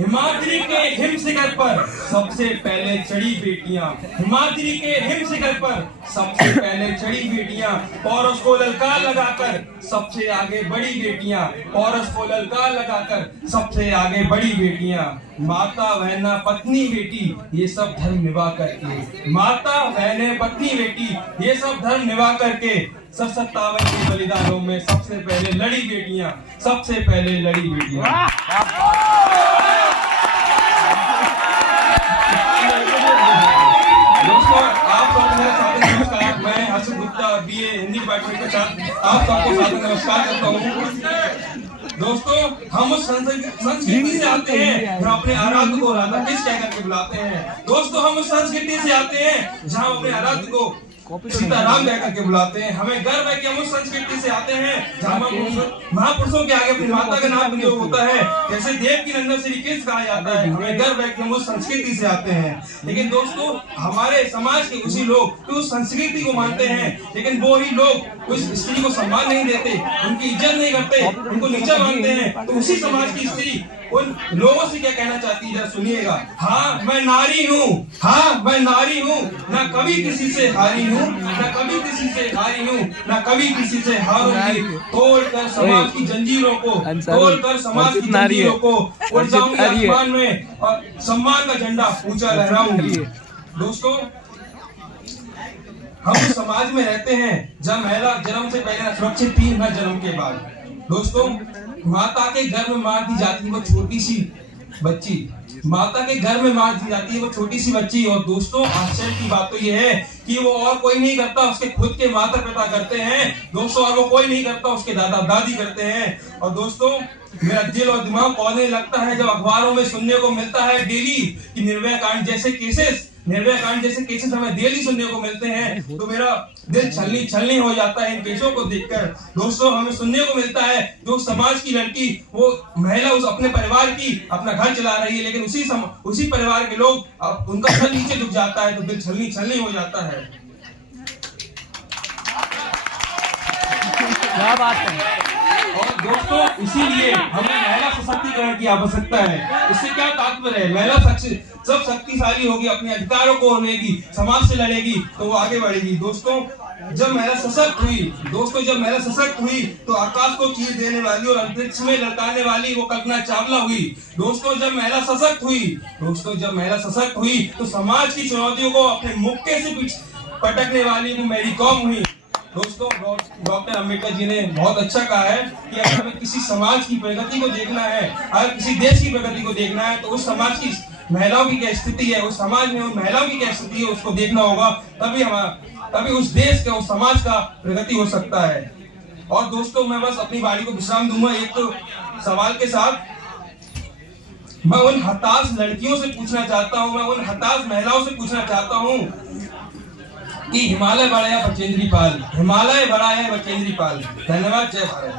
हिमाद्री के हिम शिखर पर सबसे पहले चढ़ी बेटियां, हिमाद्री के हिम शिखर पर सबसे पहले चढ़ी बेटियां, और उसको ललकार लगाकर सबसे आगे बढ़ी बेटियां, और उसको ललकार लगाकर सबसे आगे बढ़ी बेटियां। माता बहना पत्नी बेटी ये सब धर्म निभा करके, माता बहने पत्नी बेटी ये सब धर्म निभा करके 57 के बलिदानों में सबसे पहले लड़ी बेटियां, सबसे पहले लड़ी बेटियां। दोस्तों आप सबको मेरा सादर नमस्कार। मैं हर्षद गुप्ता BA हिंदी डिपार्टमेंट के साथ आप सबको सादर नमस्कार करता हूँ। दोस्तों हम उस संस्कृति से आते हैं, हम अपने आराध्य को राधा कृष्ण कह करके बुलाते हैं। दोस्तों हम उस संस्कृति से आते हैं जहाँ अपने आराध्य को सीताराम कह करके बुलाते हैं। हमें गर्व है कि हम उस संस्कृति से आते हैं जहाँ महापुरुषों के आगे अपनी माता का नाम प्रयोग होता है, जैसे देव की नंदन श्री कृष्ण कहा जाता है। हमें गर्व है कि हम उस संस्कृति से आते हैं। लेकिन दोस्तों हमारे समाज के उसी लोग उस संस्कृति को मानते हैं, लेकिन वो ही लोग उस स्त्री को सम्मान नहीं देते, उनकी इज्जत नहीं करते, उनको नीचा मानते हैं। तो उसी समाज की स्त्री उन लोगों से क्या कहना चाहती है, जरा सुनिएगा। हाँ मैं नारी हूँ, हाँ मैं नारी हूँ, ना कभी किसी से हारी हूँ, ना कभी किसी से हारी हूँ, ना कभी किसी से हारूंगी। तोड़कर समाज की जंजीरों को, तोड़कर समाज की जंजीरों को उड़ जाऊंगी आसमान में और सम्मान का झंडा ऊंचा लहराऊंगी। दोस्तों हम उस समाज में रहते हैं जब महिला जन्म से पहले सुरक्षित थी, न जन्म के बाद। दोस्तों माता के गर्भ में मार दी जाती है वो छोटी सी बच्ची, माता के घर में मार दी जाती है वो छोटी सी बच्ची। और दोस्तों आश्चर्य की बात तो ये है कि वो और कोई नहीं करता, उसके खुद के माता पिता करते हैं दोस्तों, और वो कोई नहीं करता, उसके दादा दादी करते हैं। और दोस्तों मेरा दिल और दिमाग कौने लगता है जब अखबारों में सुनने को मिलता है डेली कि निर्भया कांड जैसे केसेस हमें डेली सुनने को मिलते हैं, तो मेरा दिल छलनी हो जाता है इन केसों को देखकर। दोस्तों हमें सुनने को मिलता है जो समाज की लड़की, वो महिला उस अपने परिवार की अपना घर चला रही है, लेकिन उसी परिवार के लोग उनका सर नीचे झुक जाता है, तो दिल छलनी हो जाता है। क्या बात है। और दोस्तों इसीलिए हमें महिला सशक्तिकरण की आवश्यकता है। इससे क्या तात्पर्य है, महिला सब शक्तिशाली होगी, अपने अधिकारों को लेगी, समाज से लड़ेगी, तो वो आगे बढ़ेगी। दोस्तों जब महिला सशक्त हुई तो आकाश को चीर देने वाली और अंतरिक्ष में लड़काने वाली वो कल्पना चावला हुई। दोस्तों जब महिला सशक्त हुई तो समाज की चुनौतियों को अपने मुक्के से पटकने वाली वो मैरी कॉम हुई। दोस्तों डॉक्टर अम्बेडकर जी ने बहुत अच्छा कहा है कि अगर हमें किसी समाज की प्रगति को देखना है, अगर किसी देश की प्रगति को देखना है, तो उस समाज की महिलाओं की क्या स्थिति है, उस समाज में उन महिलाओं की क्या स्थिति है, उसको देखना होगा, तभी उस देश का, उस समाज का प्रगति हो सकता है। और दोस्तों मैं बस अपनी वाणी को विश्राम दूंगा एक तो सवाल के साथ। मैं उन हताश लड़कियों से पूछना चाहता हूँ, मैं उन हताश महिलाओं से पूछना चाहता हूँ कि हिमालय बड़ा है बचेंद्री पाल, हिमालय बड़ा है बचेंद्री पाल। धन्यवाद। जय भारत।